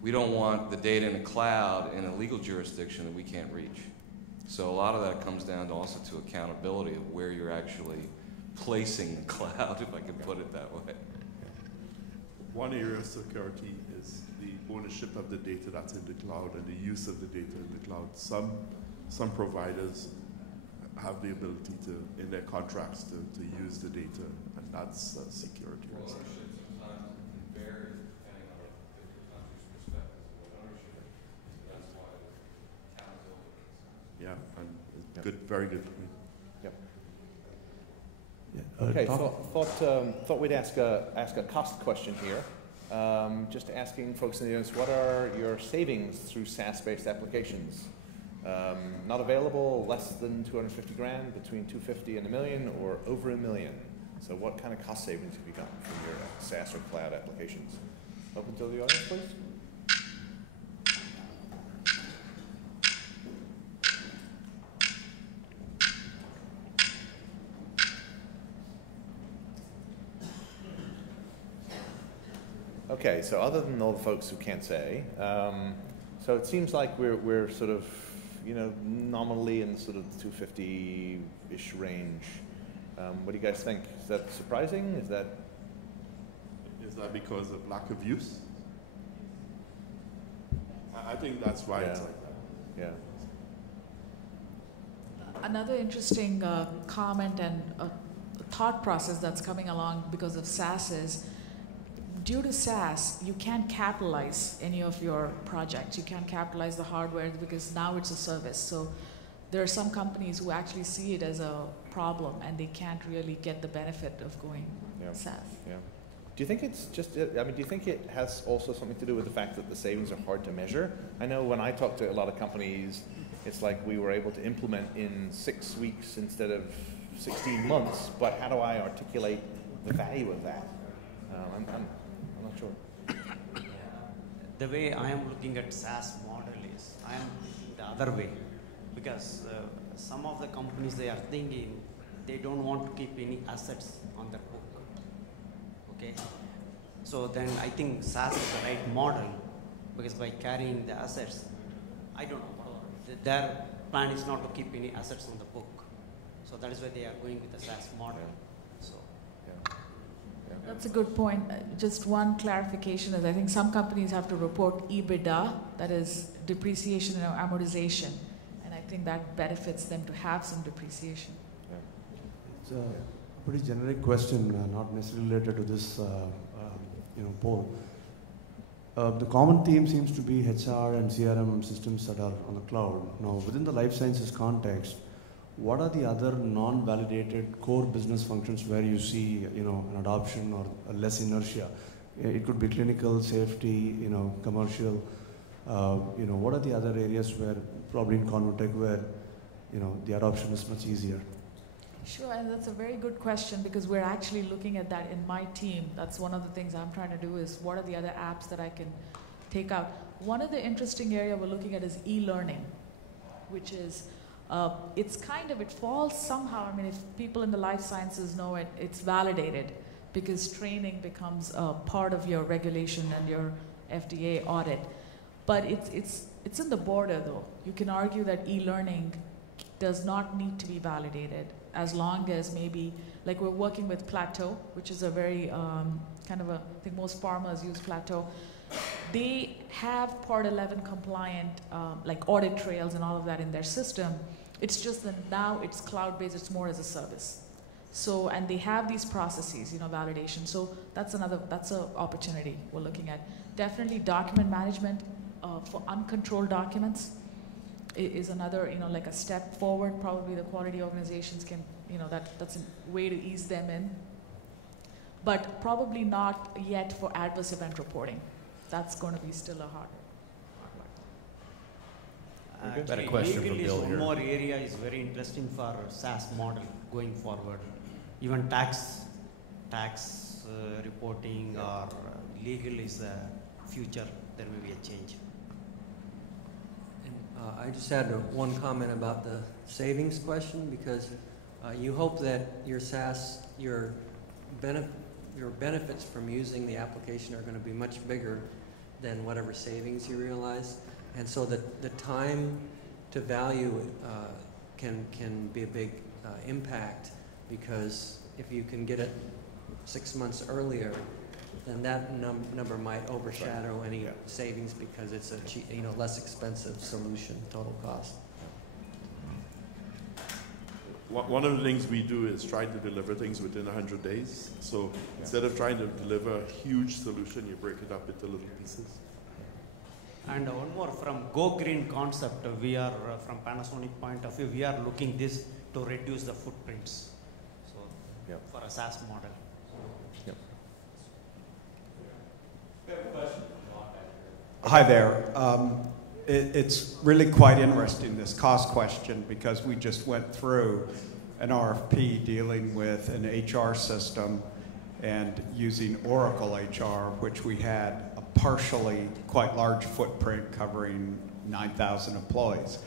we don't want the data in the cloud in a legal jurisdiction that we can't reach. So a lot of that comes down to also to accountability of where you're actually placing the cloud, if I can put it that way. One area of security is the ownership of the data that's in the cloud and the use of the data in the cloud. Some providers have the ability to, in their contracts, to use the data, and that's a security risk. Yeah, and good, very good point. Yep. Yeah. Okay, thought we'd ask a cost question here. Just asking folks in the audience, what are your savings through SaaS-based applications? Not available, less than 250 grand, between 250 and $1 million, or over $1 million. So what kind of cost savings have you gotten from your SaaS or cloud applications? Open to the audience, please. Okay, so other than all the folks who can't say, so it seems like we're sort of, nominally in sort of the 250-ish range. What do you guys think? Is that surprising? Is that because of lack of use? I think that's why it's like that. Yeah. Another interesting comment and thought process that's coming along because of SaaS is, due to SaaS, you can't capitalize any of your projects. You can't capitalize the hardware because now it's a service. So there are some companies who actually see it as a problem and they can't really get the benefit of going SaaS. Yeah. Do you think it's just, do you think it has also something to do with the fact that the savings are hard to measure? I know when I talk to a lot of companies, it's like we were able to implement in 6 weeks instead of 16 months, but how do I articulate the value of that? I'm not sure. The way I am looking at SaaS model is, I am the other way. Because some of the companies, they are thinking they don't want to keep any assets on their book. Okay? So then I think SaaS is the right model, because by carrying the assets, I don't know, their plan is not to keep any assets on the book. So that is why they are going with the SaaS model. So. That's a good point. Just one clarification is I think some companies have to report EBITDA, that is depreciation and amortization. And I think that benefits them to have some depreciation. It's a pretty generic question, not necessarily related to this poll. The common theme seems to be HR and CRM systems that are on the cloud. Now, within the life sciences context, what are the other non-validated core business functions where you see, an adoption or a less inertia? It could be clinical, safety, commercial. What are the other areas where, probably in Convatec, where, the adoption is much easier? Sure, and that's a very good question because we're actually looking at that in my team. That's one of the things I'm trying to do is what are the other apps that I can take out. One of the interesting area we're looking at is e-learning, which is it falls somehow, if people in the life sciences know it, it's validated because training becomes a part of your regulation and your FDA audit. But it's in the border though. You can argue that e-learning does not need to be validated as long as maybe, like we're working with Plateau, which is a very I think most pharmas use Plateau. They have Part 11 compliant like audit trails and all of that in their system. It's just that now it's cloud-based, it's more as a service. So, and they have these processes, validation. So that's an opportunity we're looking at. Definitely document management for uncontrolled documents is another, like a step forward. Probably the quality organizations can, that's a way to ease them in. But probably not yet for adverse event reporting. That's going to be still a hard Actually, legally is one more area is very interesting for SaaS model going forward. Even tax reporting or legal is the future. There may be a change. And, I just had one comment about the savings question because you hope that your SaaS, your benefits from using the application are going to be much bigger than whatever savings you realize. And so the time to value can be a big impact, because if you can get it 6 months earlier, then that number might overshadow any savings, because it's a less expensive solution, total cost. One of the things we do is try to deliver things within 100 days. So instead of trying to deliver a huge solution, you break it up into little pieces. And one more, from Go Green concept, we are, from Panasonic point of view, we are looking this to reduce the footprints. So for a SaaS model. Hi there. It's really quite interesting, this cost question, because we just went through an RFP dealing with an HR system and using Oracle HR, which we had a partially quite large footprint covering 9,000 employees.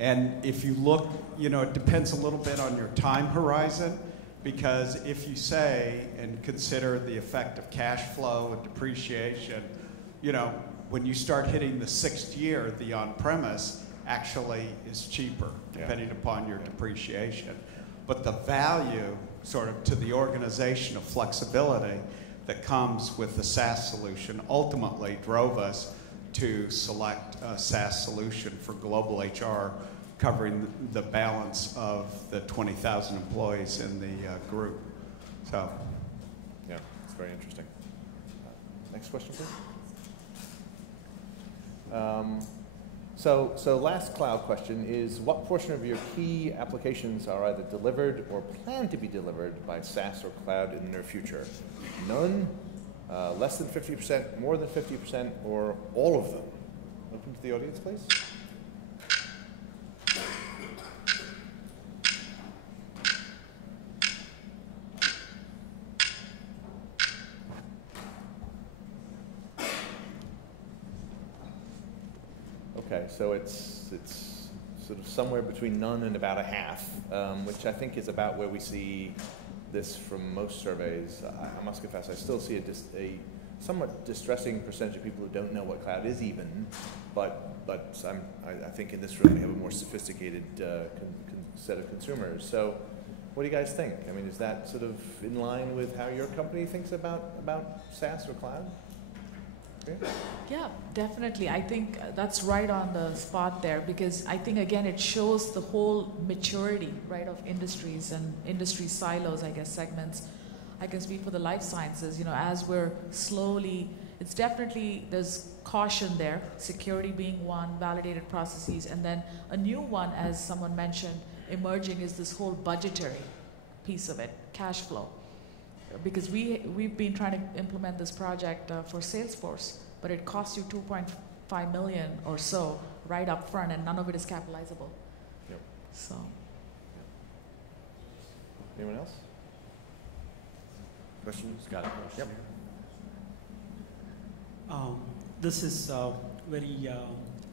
And if you look, it depends a little bit on your time horizon, because if you say and consider the effect of cash flow and depreciation, when you start hitting the 6th year, the on-premise actually is cheaper, depending upon your depreciation. But the value sort of to the organization of flexibility that comes with the SaaS solution ultimately drove us to select a SaaS solution for global HR, covering the balance of the 20,000 employees in the group. So, yeah, it's very interesting. Next question, please. So last cloud question is, what portion of your key applications are either delivered or planned to be delivered by SaaS or cloud in the near future? None, less than 50%, more than 50%, or all of them? Open to the audience, please. Okay, so it's sort of somewhere between none and about a half, which I think is about where we see this from most surveys. I must confess, I still see a somewhat distressing percentage of people who don't know what cloud is even, but I think in this room we have a more sophisticated set of consumers. So what do you guys think? I mean, is that sort of in line with how your company thinks about SaaS or cloud? Okay. Yeah, definitely. I think that's right on the spot there, because I think, again, it shows the whole maturity, right, of industries and industry silos, I guess, segments. I can speak for the life sciences, as we're slowly, it's definitely, there's caution there, security being one, validated processes, and then a new one, as someone mentioned, emerging is this whole budgetary piece of it, cash flow. Because we've been trying to implement this project for Salesforce, but it costs you $2.5 million or so right up front, and none of it is capitalizable. Yep. So. Anyone else? Questions? Got it. Yep. This is very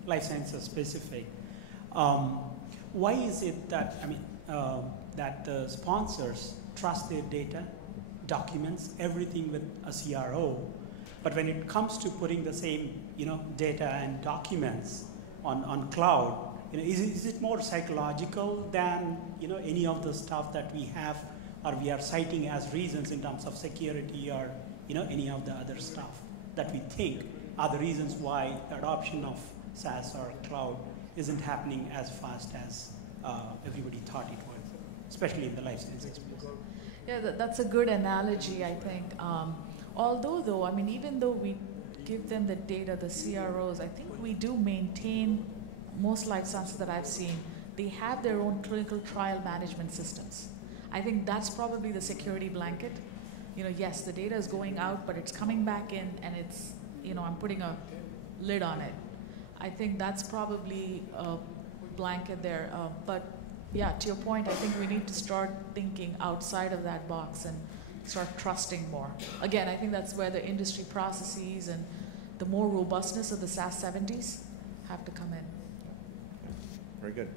life sciences specific. Why is it that that the sponsors trust their data, documents, everything with a CRO, but when it comes to putting the same data and documents on cloud, is it more psychological than any of the stuff that we have or we are citing as reasons in terms of security or any of the other stuff that we think are the reasons why adoption of SaaS or cloud isn't happening as fast as everybody thought it would, especially in the life sciences space? Yeah, that's a good analogy, I think. Although, though, even though we give them the data, the CROs, I think we do maintain, most life sciences that I've seen, they have their own clinical trial management systems. I think that's probably the security blanket. Yes, the data is going out, but it's coming back in, and it's, I'm putting a lid on it. I think that's probably a blanket there. But yeah, to your point, I think we need to start thinking outside of that box and start trusting more. Again, I think that's where the industry processes and the more robustness of the SaaS 70s have to come in. Very good.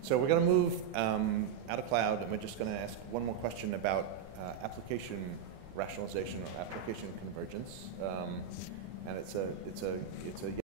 So we're going to move out of cloud, and we're just going to ask one more question about application rationalization or application convergence. and it's a